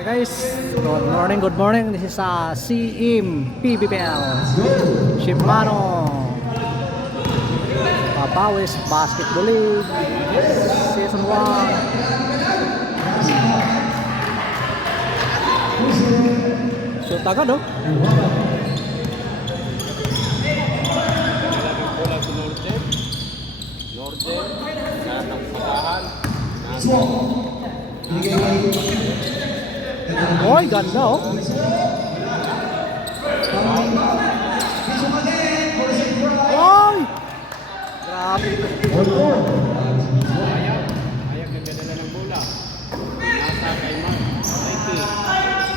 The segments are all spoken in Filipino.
Hey guys, good morning. This is CM PBPL Shimano Papawis Basketball League Season 1. Shoot agad oh. Bola sa Norden, lahat ng patahan. Oy, ganda oh. Oy! Grabe. Ayaw nagdadala ng bola. Nasa kay Mikey.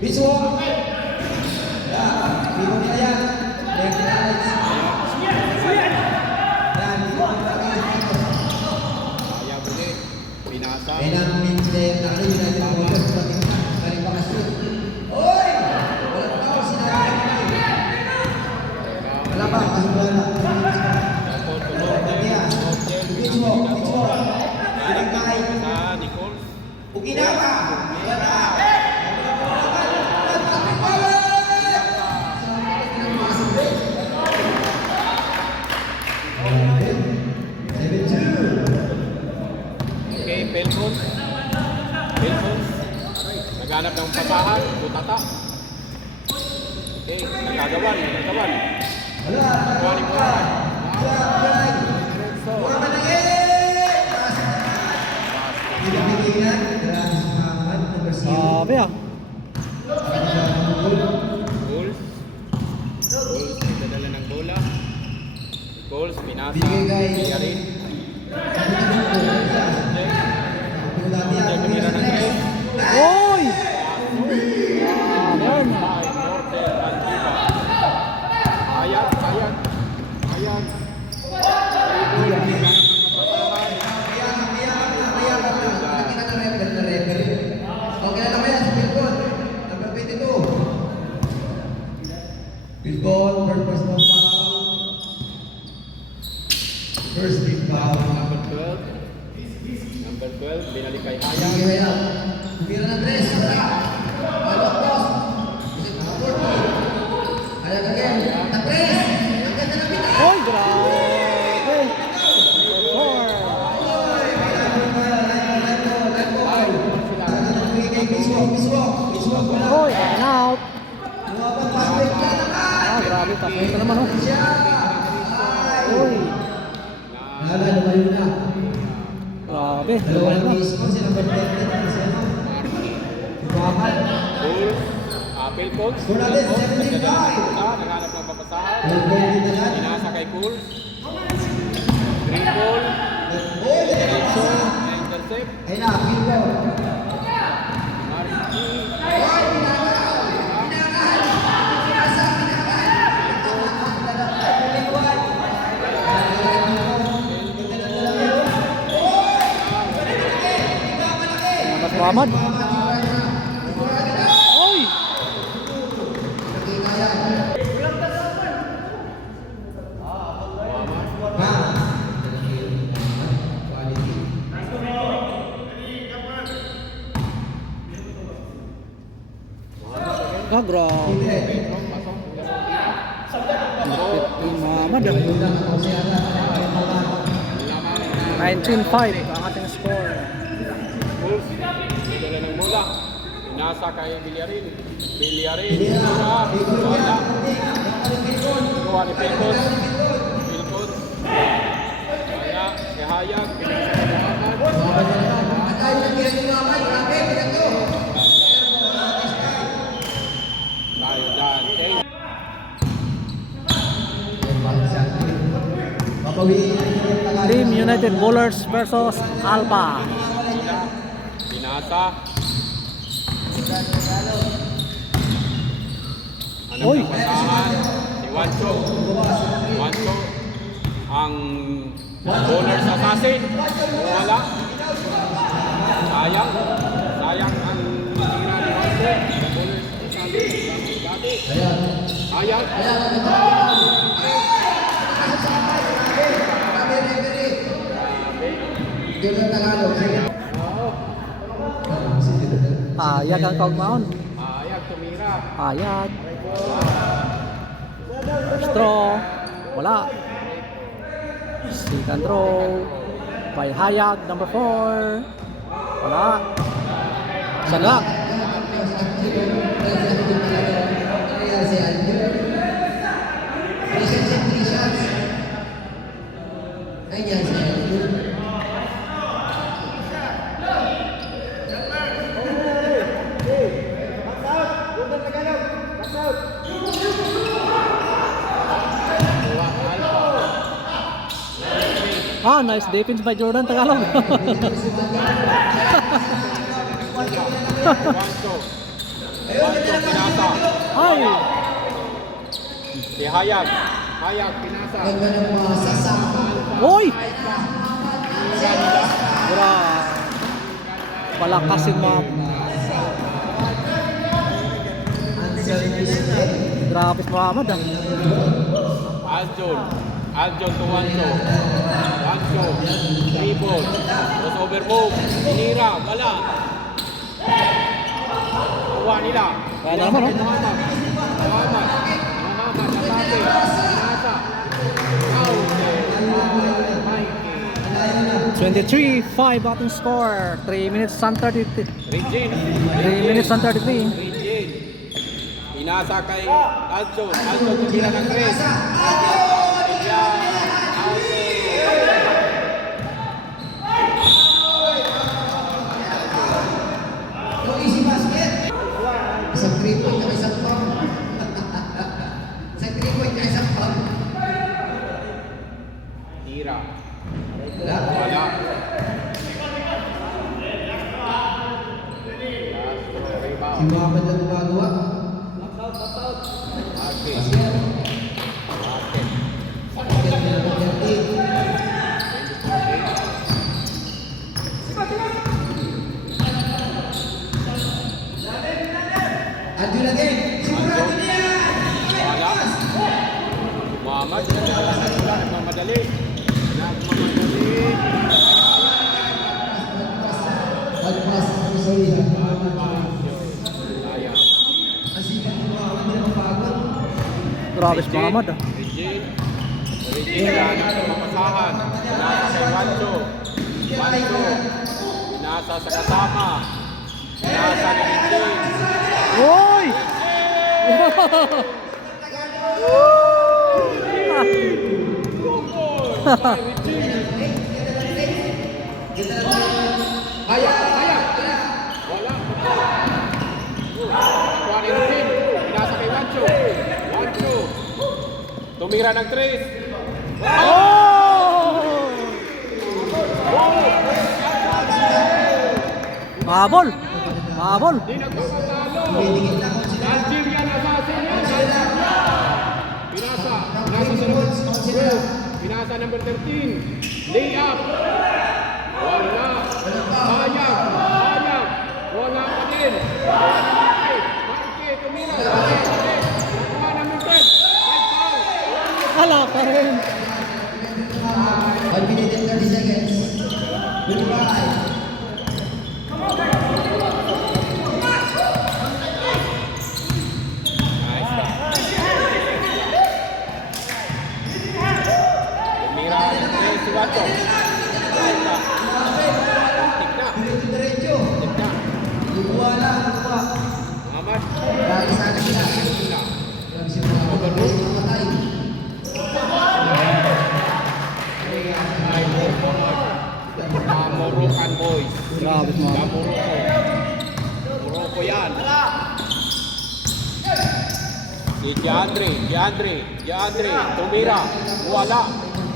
Visual. Ya, video nila yan. Ayaw ulit. Pinasa. Enang minute na rin na yung mga patingin dari Pakasud. Oy! Walang tao sinabi. Wala pa, wala. Tapos sa Norden. Visual. Pinagkay. Sa Nicole. Ukinawa. Wala. Okay, Pelfons. Naghanap ng patahan. Butata. Okay, nagagawan. Kuhanin mo na. Grabe ah. Goals, nagdadala ng bola. Goals, pinasa. Bigay, guys. Biyarin. Tumira ng tres. Oy! Ayan. Norte, Antiba. Ayan. Billboard, first personal foul. First big foul. Number 12, binalik kay Sige, Ayan. kaya. Tumira ng tres. Balok, boss. Ayan again. Ang tres. Ang ganda ng pinay. Oy, grabe. Four. Oy, and out. Ah, grabe. Tapos ito naman oh. Oy. Lumayo na. Grabe. Dalawang mismo silang protected. Goals, Pelfons. Score natin, 75. Naghanap ng papasahan. Pinasa kay Cools. Green ball. Intercept. Ayun na, billboard. Muhammad. Oy! Ah, grabe. Muhammad ah. 19-5 ang ating score. Bulls, dala ng bola. Pinasa kay Billarin. Wala. Kuha ni Pelfons. Wala. Si Hayag. Tayo dyan. Team United Bowlers versus Alpha. Pinasa. Oy! Pasahan. Si Wancho. ang bowler sa assassin. Wala. Sayang. Sayang ang tira ni Juancho. Bowler sa assassin. Sayang. Hayag ang kaugmaon. Sayang tumira. Hayag. Straw. Wala. Second row. By Hayag, number 4. Wala. Saga. Nice defense by Jordan Tagalog. Juancho. Juancho pinasa. Ay! Si Hayag. Hayag pinasa. Uy! Bra. Palakasin mo. Grabe si Muhammad ah. Aljon to Juancho. Juancho. 3 ball. Crossover move. Tinira. Wala. Kuha nila. Kaya naman, oh. Muhammad. Atake. Pinasa. Out. 23-5 ating score. 3 minutes and 33. Regine. 3 minutes and 33. Regine. Pinasa kay Aljon. Aljon tumira ng 3. Isang 3 point at isang pump. Isang 3 point at isang pump. Tira. Wala. Wala. Si Muhammad lang gumagawa. Adil again. Sigurado niya. Wala. Muhammad. Nagmamadali. Pagpas. Sorry. Sayang. Kasi Muhammad hindi na mapagod. Grabe si Muhammad ah. Regine na mapasahan. Pinasa kay Juancho. Juancho. Pinasa sa kasama. Pinasa ni Regine. Uy! Hayag. Wala. Kuha ni Regine. Pinasa kay Juancho. Juancho. Tumira ng 3. Mahabol! Mahabol! Di nagpapatalo. Algerian assassin yan. Pinasa. Pinasa number 13. Layup. Wala. Hayag. Wala pa din. Marque. Tumira. Nakuha number 10. Hala pa rin! 1 minute and 30 seconds. Goodbye. Nice. Tumira ng 3 si Juancho. Diretso. Wala. Muhammad. Lagi sana sila. Grabe si Muhammad. Mamatay. Moroccan boys. Grabe si Muhammad. Morocco yan. Si Giandre, tumira, wala.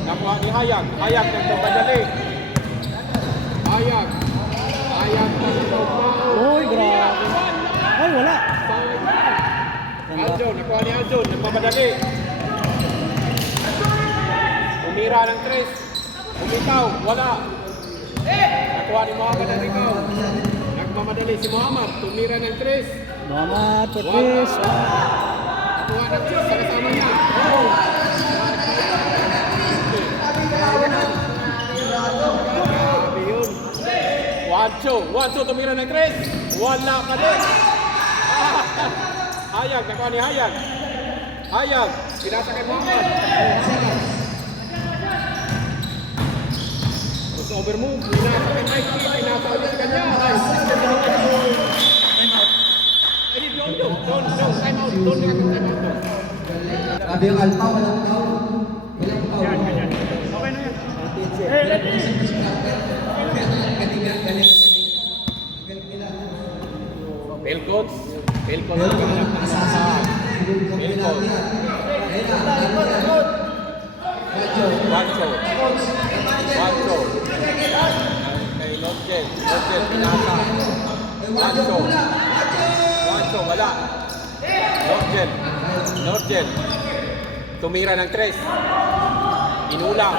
Nakuha ni Hayag nagpapadali. Hayag Uy, grabe! Ay, wala! Aljon, nakuha ni Aljon, nagpapadali. Tumira tumira ng 3. Umitaw, wala. Nakuha ni Muhammad ang ikaw. Nagmamadali si Muhammad, tumira ng 3. Muhammad for 3. Nakuha ng 6 sa kasama niya. Grabe yun. Wancho, tumira ng 3. Wala pa din. Hayag, nakuha ni Hayag. Hayag, pinasa kay Muhammad. Over move, pinasa kay Mikey, pinasa ulit sa kanya. Don't, time out, don't time out. Sabi yung alpha, walang foul. Walang foul. Okay na yan. Pelcots ang hanap ng sasaan. Pelcots. Wancho. Kay Lodgel, pinasa. Wancho, wala. Lodgel. Tumira ng 3. Inulang.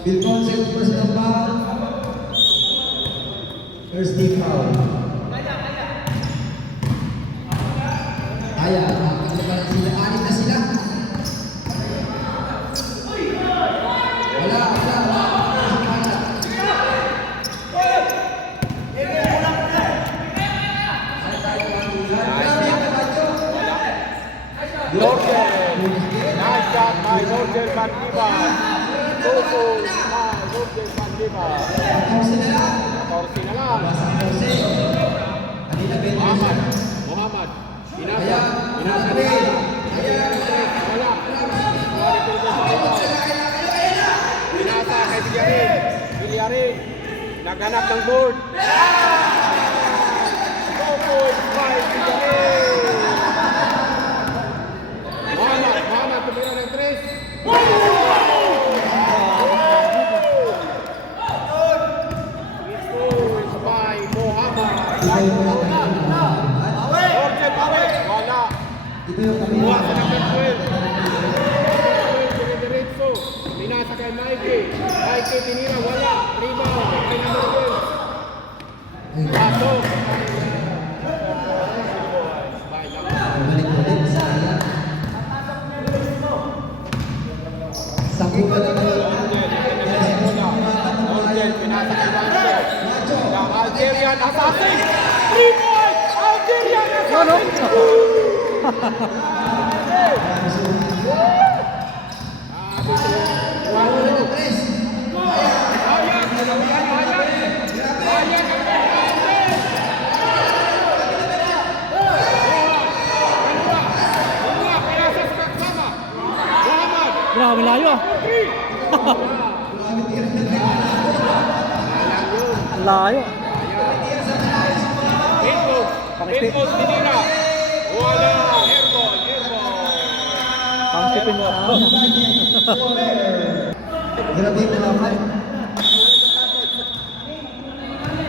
Bilbon, second personal foul. First team foul. Kaya, nakakita sila. Anin na sila. Wala. Lodgel. Nice shot by Lodgel Bandibas. Lodgel Bandibas. 14 na lang. Muhammad. Pinasa rin. Wala. Pinasa kay Villarin. Naghanap ng board. 2 points by Villarin. Muhammad tumira ng 3. By Muhammad. Lodgel balik. Wala. Buha sa number 12. Diretso. Pinasa kay Mikey. Tinira. Wala. Rebound. Kay number 12. Pasok. Balik-balik sa Sabukan naman. Lodgel, pinasa kay Wancho. Ang Algerian assassin. 3 points! Algerian assassin! Grabe layo. Ang layo. Pinpos, tinira. Wala. Airball. Pang-tipin mo. Grabe mo naman.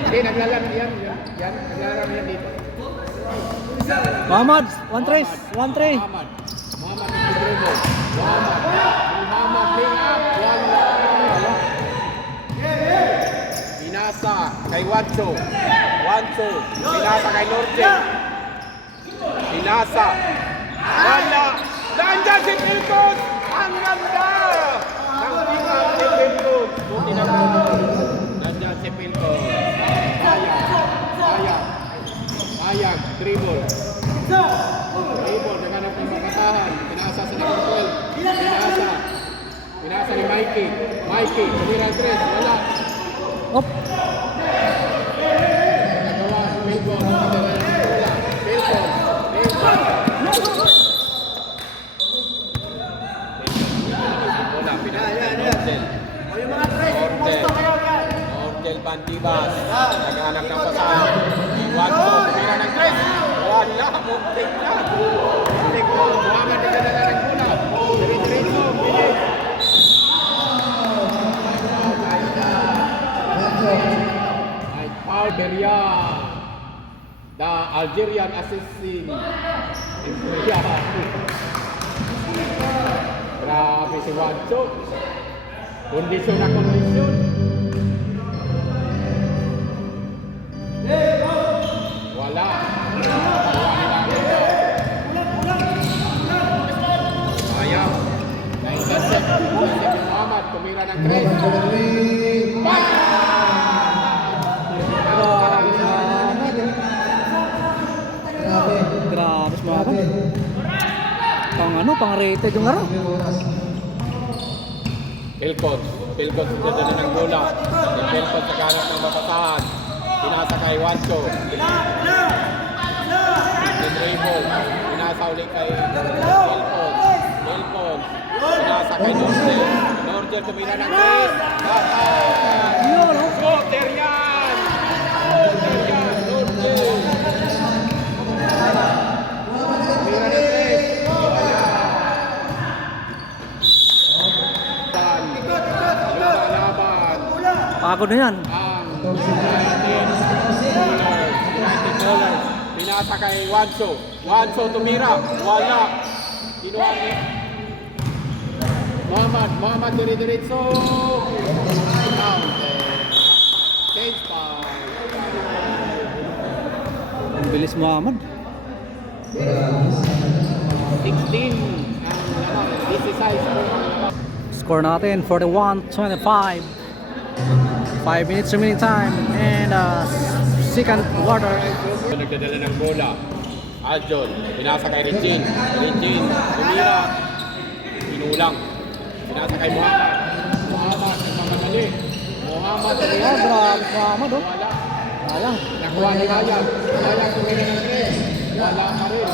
Hindi, naglalam yan. Naglalam yan dito. Muhammad, 1-3. Muhammad dribble. Muhammad lay up. Wala. Pinasa kay Wancho. Pinasa kay Lodgel. Pinasa. Wala. Nandiyan si Pilcos. Ang ganda. Ang pinag si Pilcos. Buti na lang. Nandiyan si Pilcos. Ayag. Dribble. Naghanap ng makatahan. Pinasa sa number 12. Pinasa ni Mikey. Tumira 3. Wala. Op. Nagawa. Pilcos. Wala. Pinasa. Lodgel Bandibas. Naghanap ng pasahan. Wancho. Tumira ng 3. Wala. Muntik na. Muhammad nagdadala ng bola. Diretso. Bilis. Ay, foul. Berian. the Algerian assassin. Grabe si Wancho. Kondisyon na kondisyon. Wala. Ayaw. Na-intercept. Muhammad, tumira ng tres. Grabe. Grabe si Muhammad. Pang ano, pang rated yung laro. Pilcon dyan na ng bola. Si Pilcon sa kanan ng matasahan. Pinasa kay Wancho. Si Dribble. Pinasa ulit kay Pilcon. Pinasa kay Norgel. Norgel tumira ng tres. Yun, no? Shooter yan! Shooter yan! Norgel! Tumira ng tres. Laban. Pagod na yan. Ang United Dollars. Pinasa kay Wancho. Wancho tumira. Wala. Kinuha ni Muhammad dire-diretso. Change pa. Ang bilis Muhammad. 16 ang laman. 16 ang laman. Score natin 41-25. 5 minutes remaining time and second quarter. Nagdadala ng bola. Aljon, pinasa kay Regine. Regine, tumira. Pinulang. Pinasa kay Muhammad. Muhammad, nagmamadali. Muhammad, tumira. Grabe Muhammad, oh. Wala. Sayang. Nakuha ni Hayag. Hayag tumira ng tres. Wala pa rin.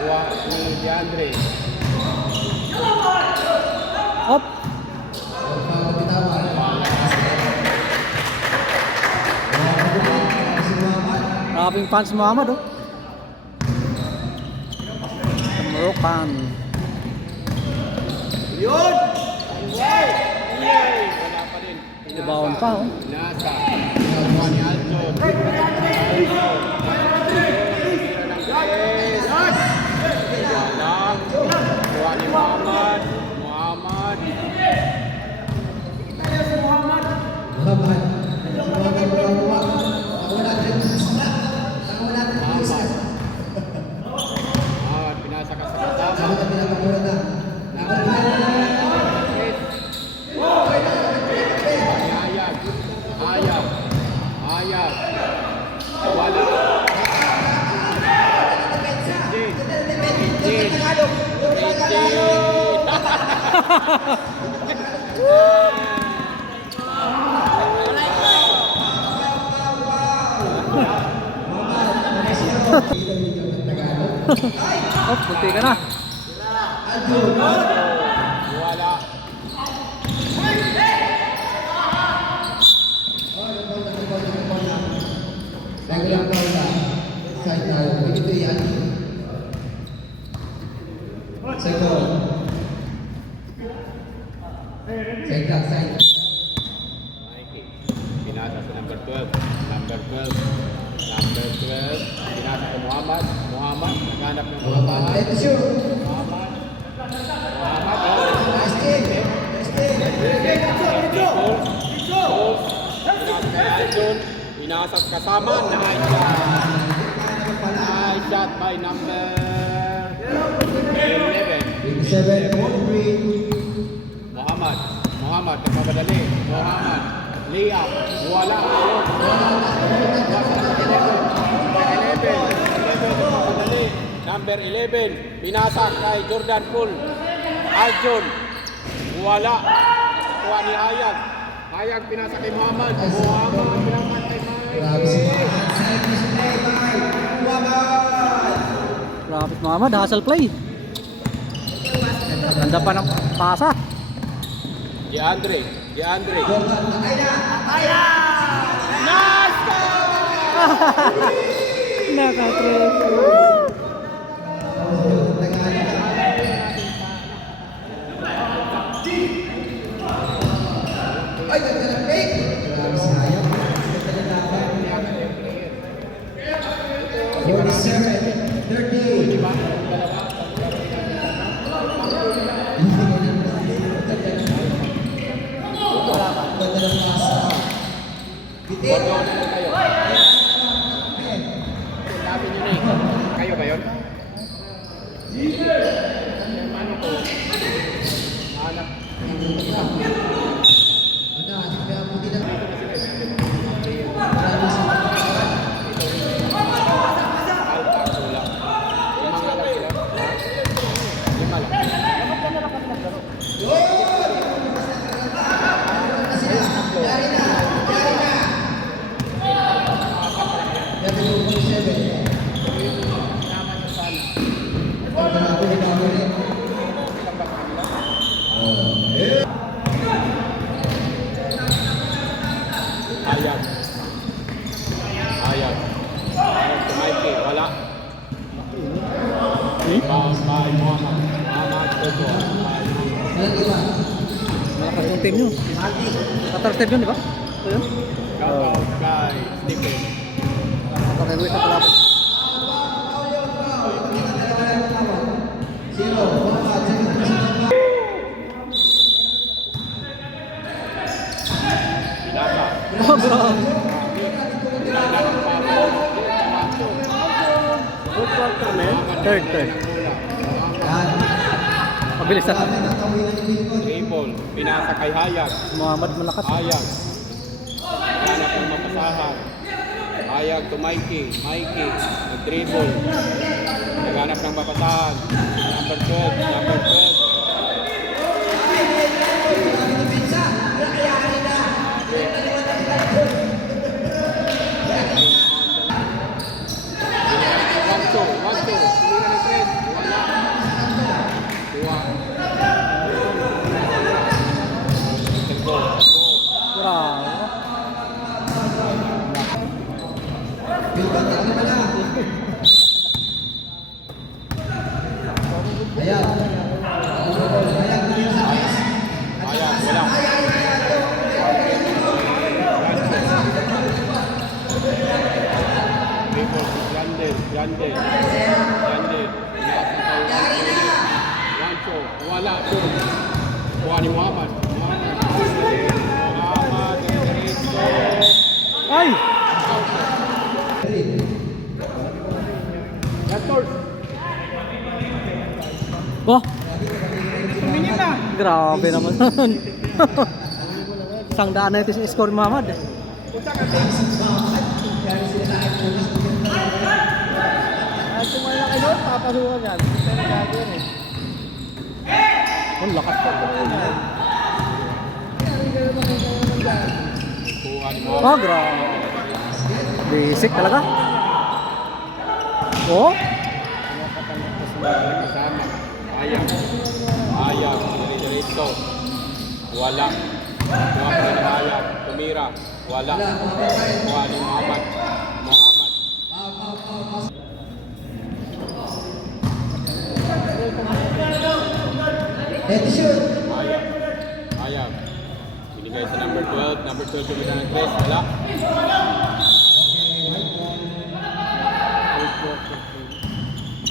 Kuha ni DeAndre. Op. Maraming fans Muhammad, oh. Moroccan. Yun! Yay! Wala pa rin. Ibaon pa, oh. Nasa. Nakuha ni Aljon. Aljon. Tumira ng tres. Wala. Kuha ni Muhammad. Muhammad. Pinasa ka sa kasama. Hayag. Wala. Op, bunti ka na. Wala. Pinasa sa number 12. Number 12. Pinasa kay Muhammad. Muhammad. Naghanap ng Muhammad. Muhammad. Aljon. Pinasa kasama. Nice shot by number 11. Muhammad, nagmamadali. Muhammad, layup, wala. 11, number 11, pinasa kay Jordan Poole. Aljon, wala. Kuha ni Hayag. Hayag pinasa kay Muhammad. Muhammad, pinasa kay Grabe si Muhammad, hustle play. Ganda pa ng pasa. DeAndre. Nasta! Naka-treasure. Ay, ganda ng fake! Grabe sayang. Ganda ng laban. 47-30. Ganda ng pasa. Bitin. Bordeaux na lang kayo. Sabi nyo na eh. Kayo ba yun? Ano ko? Hanap. Ano, kaya puti na. Alpha, wala. Lima nga lang sila. Lima lang. Ayag. Ayag. Ayag, Mikey, wala. Bye, Muhammad. Muhammad, Toto. Bye, Muhammad. Malakas yung team nyo. Qatar team yun, di ba? Ito yun? Shout out kay Stephen. Qatar Airways sa kalaban. Pinaka. Oh, bro. Fourth quarter na yun? Third. Mabilis na. Dribble. Pinasa kay Hayag. Muhammad malakas. Hayag. Hanap ng mapasahan. Hayag to Mikey. Mikey. Nag-dribble. Naghanap ng mapasahan. Number 12. One, two. Tumira ng tres. Wala. Dua. Go. Grabe. Hayag. Wala. Yandel. Pinasa kay Rancho. Wala. Kuha ni Muhammad. Muhammad. Diretso. Ay! Raptors. Oh! Grabe naman. Isang daan na ito sa score ni Muhammad. Sumala kayo doon, papasukan yan. Pero gagawin eh. Ang lakas pa. Kuha ni Muhammad. Oh, grabe. Basic talaga. Oh? Kasama. Hayag. Diretso. Wala. Kuha pa rin ng Hayag. Tumira. Wala. Kuha ni Muhammad. Hayag. Binigay sa number 12. Number 12 tumira ng tres. Wala.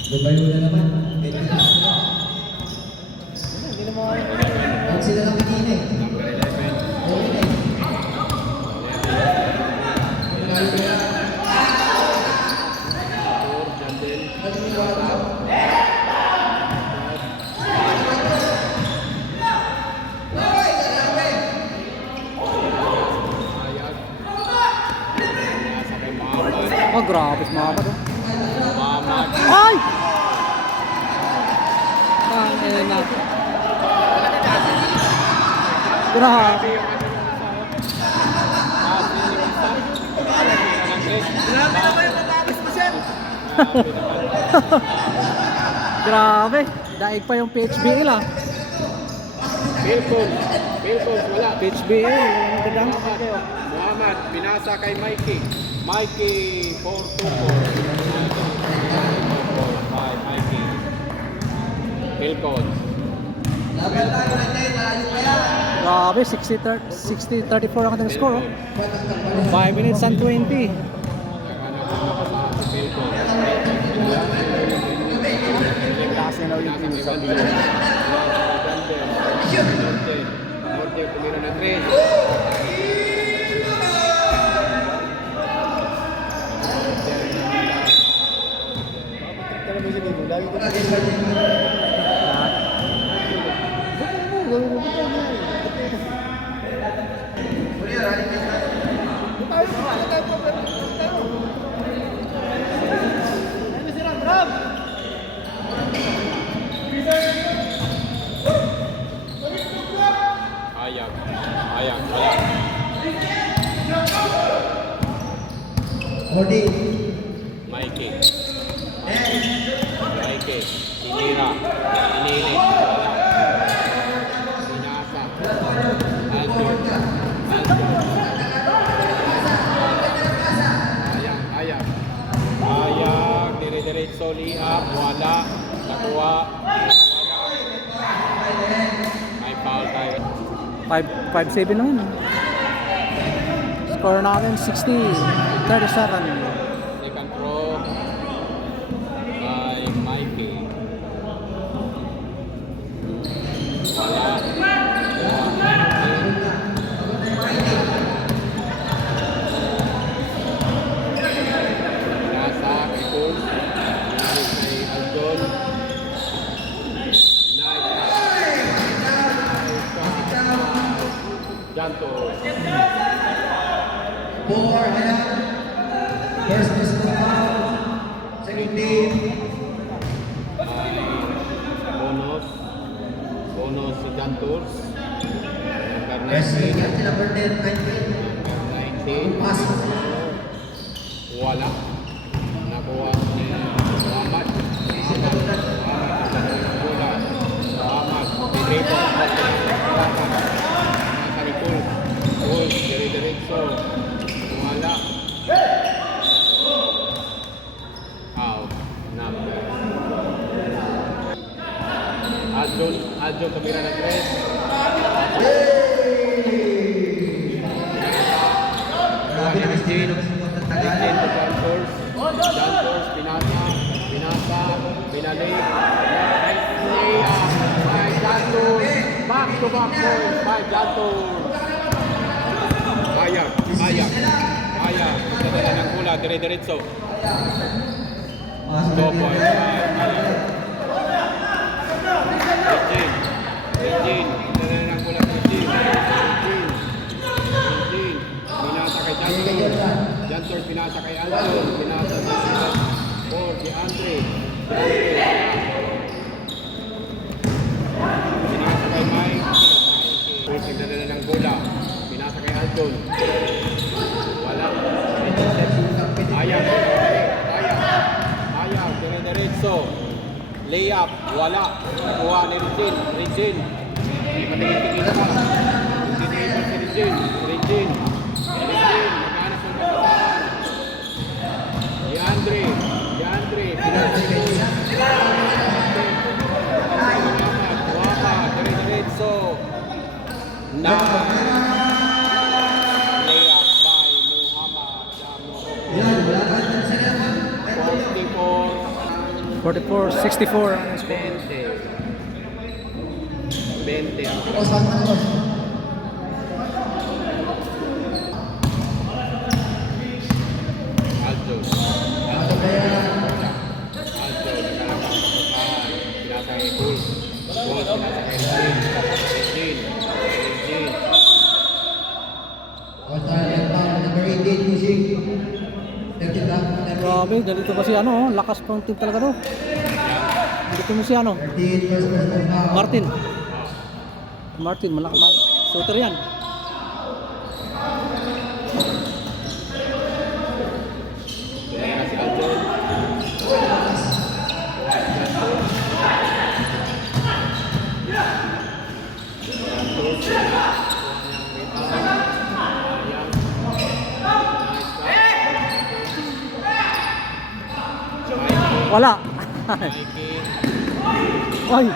Lumayo na naman. Huwag sila lang pinili. Number 11. Oh, grabe si Muhammad. Oh. Muhammad. Ay! Tangina. Grabe. Grabe naman yung matapos mo siya. Grabe. Daig pa yung PHBL ah. Philpons, wala. PHBL. Ang gandang. Muhammad, pinasa kay Mikey. Mikey, 4-2-4. Mikey. Philpons. Grabe, 60-34 ang ating score. Oh. 5 minutes and 20. Philpons. daw yung pinsabi niya. Norte, tumira na 3. Talaga siya dito. Lagi ko Lagi sa dito. gawin mo ito niya eh. Huli, running back na. Tayo pa, tayo pa. Ano sila, Bram? Ayag. Holding. Mikey. Tinira. Inili. Pinasa. Alton. Ayag. Dire-diretso liap. Wala. Nakuha. Wala. May foul tayo. 5-7 lang yun. Score natin 60-37. Second throw by Mikey. Wala. Nasa kay Cole. Kay Aldon. Janto. 4, ayan. First personal foul. Second team. Bonus sa Jantos. Number Wesley, 19. yan sila Bernard, 19. Number 19. Pass. Wala. Nakuha ni Muhammad. Muhammad. Dribble. Nasa Nicole. Cole. Dire-diretso. Wala. Out. Number. Aldon tumira ng 3. Grabe na kasi ng mga Tagalog. Jantos, Pinasa, Pinalik, by Jantos, back to back goals by Jantos. Ayag, dala ng bola, dire-diretso. 2 points by Ayag. Regine, dala ng bola, Regine, pinasa kay Jantos. Jantos pinasa kay Alton, pinasa sa sila for si Andre. Pinasa kay Mike. Pulsing na ng bola. Pinasa kay Alton. Wala. Ayag, dire-diretso. Layup, wala. Nakuha ni Regine. May patingin-tingin pa. Tinibol si Regine. Naghanap ng kapataan. Diandre, Wapa, dire-diretso. Layup by Muhammad. Yan, wala ka naman sa naman. 44-64 ang score. 20 ang O, saan ka naman? Alton. Ano ba yan? Alton, nagkalabang kapataan. Pinasa kay Cole. Pinasa kay Regine. O, saan foul. Number 18, pushing. 13 lang. Grabe, ganito kasi ano, lakas pang team talaga to. Dito mo si ano, 13, first personal foul. Martin, malakas shooter yan. Pinasa si Alton. Wala. Oy,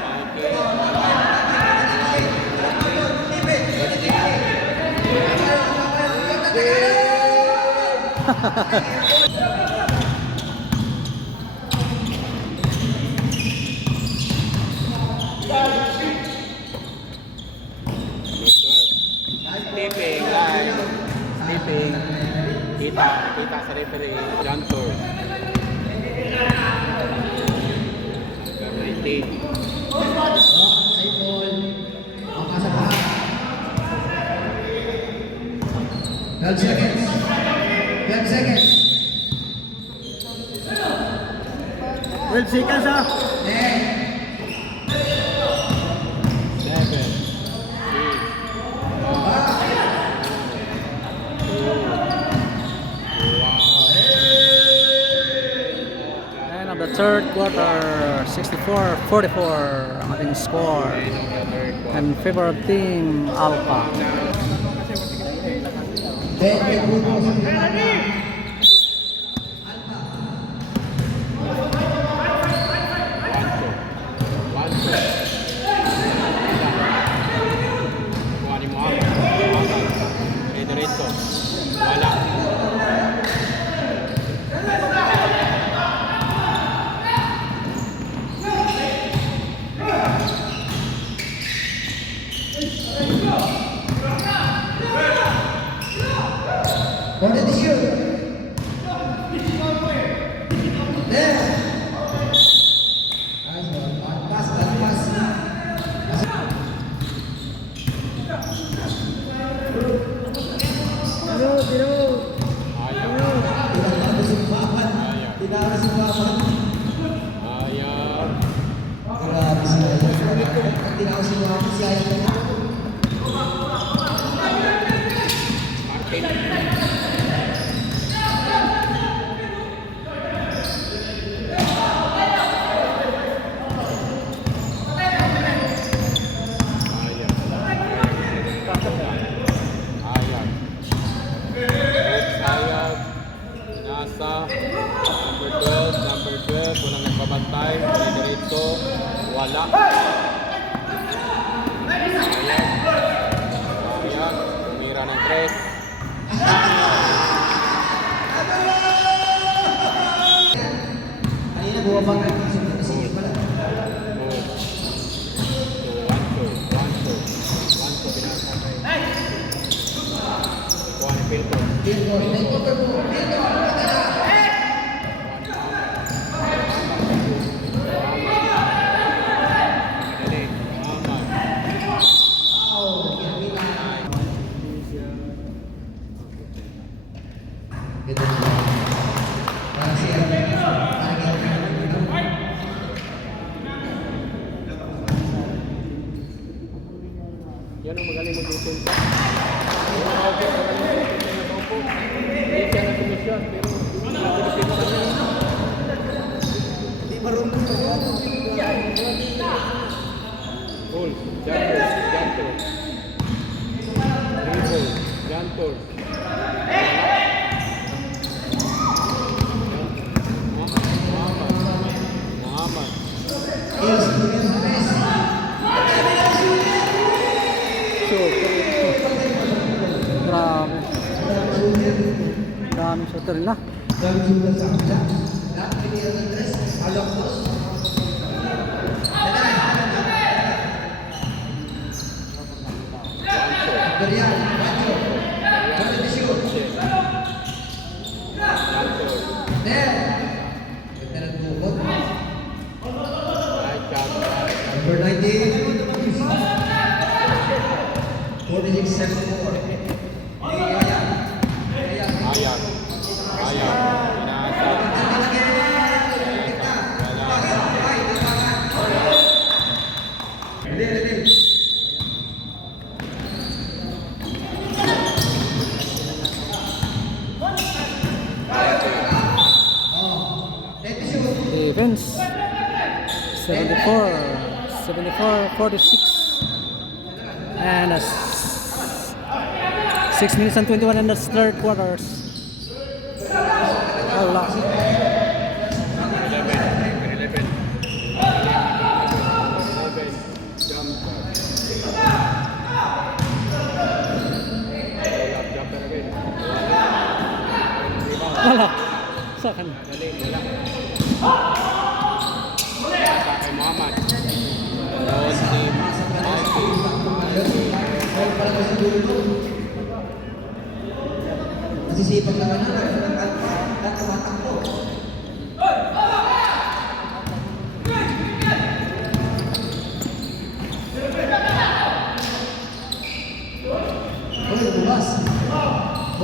shooting. Kita sa referee, Jantor. Number 19. Save ball. Pangkasa pa. 12 seconds. 12 seconds. 12 seconds ha. 10. 7, End of the third quarter, 64-44 ang ating score. In favor of Team Alpha. 20 puntos. Order to shoot. There. Nice one. Pass. Tinalo si Papa. Grabe si Ayat. Tinalo si Papa si Ayat. Number 12, walang nagbabantay, diretso, wala. Ayan, tumira ng 3. Kanina bumaba ka kasi pala. 1-2, pinasa kay Juan Pilco. Pilko, ito mo. Pilko, Yan ang magaling mag-utong pa. Hindi siya na komisyon, pero nag-komisyon pa niya. Hindi marunong sa Hold, Jantor. Dribble, Jantor. Muhammad. Grabe. Daming shooter nila. Number 19, 46-74. Ayan. Pinasa. Defense 74-46 and 6 minutes and 21 in the third quarters. Wala. 11. Wala. Sa kan. Dali, wala. Sa kay Muhammad. Road team. Magsisipag naman na at tumatakbo. Uy, bukas.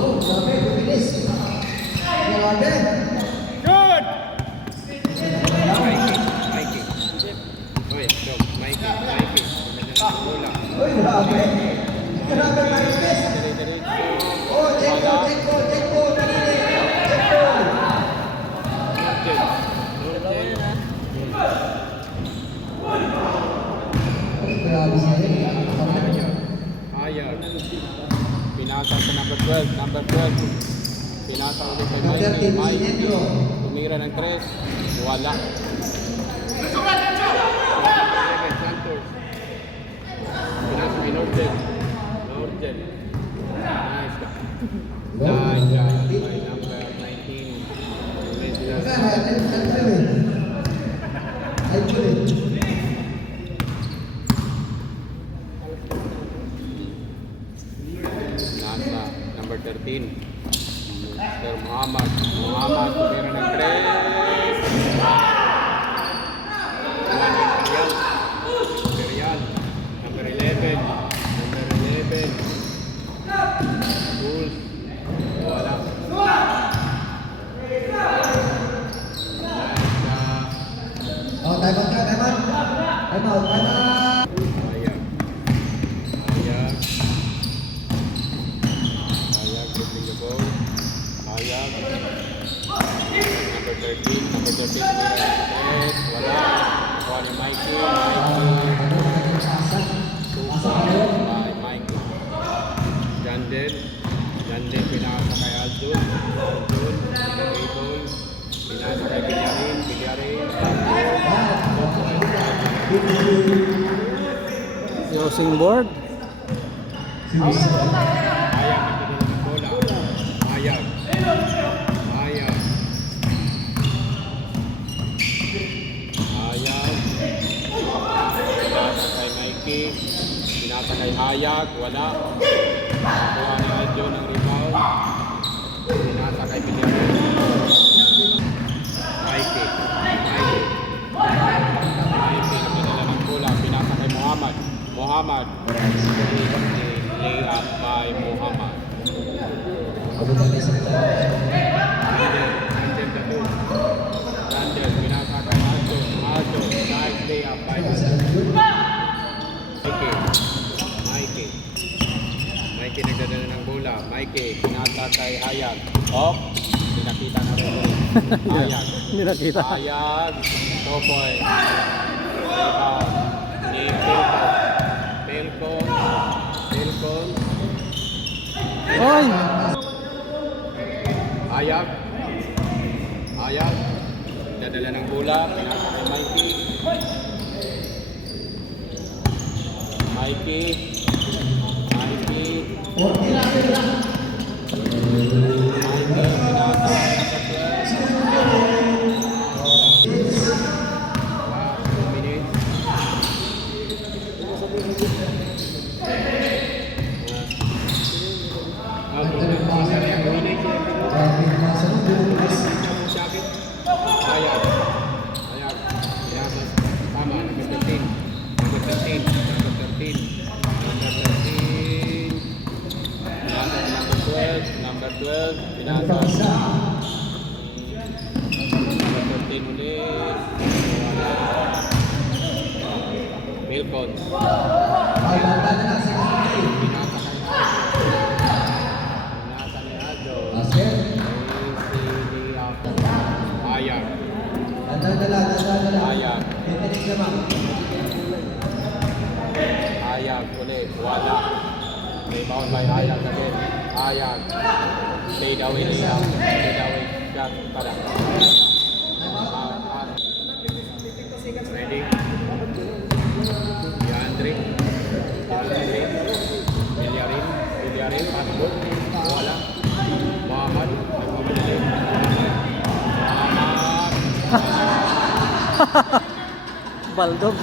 Oh, grabe, bumilis. Grabe. Good! Mikey. Uy, Dom. Mikey. Bola. Uy, grabe. Grabe, Marquez. Dire-diretso. Oh, check po. Pinili. Check po. Uy, grabe siya rin. Ayag. Pinasang sa number 12. Pinasang ulit kay Number 10, Mike. Sinendro. Tumira ng 3. Wala. Santos. Pinasang kay Nordel. Nice. Nice job by number 19. Ay, tuloy. Nasa number 13. Mr. Muhammad. Tumira ng 3. Imperial. Number 11. Bulls. Wala. Oh, time out. Ayag putting the ball. Ayag. Number 13. Wala. Kuha ni Mikey. By Mikey. Jandel pinasa kay Aldun. Dribble. Pinasa kay Billarin. Using board. Ayag nagdadala ng bola. Ayag. Pinasa kay Mikey. Pinasa kay Hayag. Wala. Nakuha ni Aljo ng rebound. Pinasa kay Billarin. Mikey nagdadala ng bola. Pinasa kay Muhammad. Lay up by Muhammad. Randall, pinasa kay Aljo. Nice lay up by Mikey nagdadala ng bola. Mikey, pinasa kay Hayag. Pinakita na rin. Hayag. Hindi nakita. Hayag. 2 point. Ni Pelcon. Oy! Hayag. Dadala ng bola. Pinasa kay Mikey. Mikey. Pinasa. Last 2 minutes. Ayag. Pinasa. Tama. Number 13. Number 12. Pinasa. Number 13 ulit. Wala. Pelcon. Pinasa ni Aldo. Ayag. Ayag ulit. Wala. Rebound by Ayag again. Ayag. Fade away. Shot. Para. Ready? Deandre. Billarin. Pasok. Wala. Muhammad. Nagmamadali. Baldog.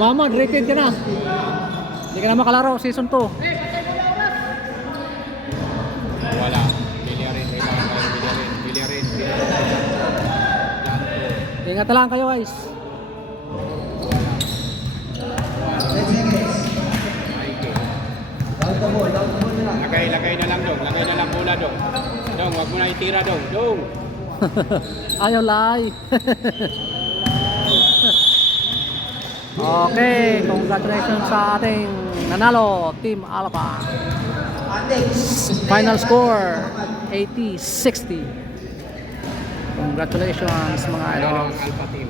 Muhammad, rated ka na. Hindi ka na makalaro, season 2. Wala. Biliarin, Biliarin. Ingat na lang kayo guys. 10 seconds. Down the ball na lang. Lagay na lang, Dong. Lagay na lang bola, Dong. Dong, wag mo na itira, Dong. Dong. Ayaw lay. Okay, congratulations sa ating nanalo, Team Alpha. Final score 80-60. Congratulations mga idol. Alpha team.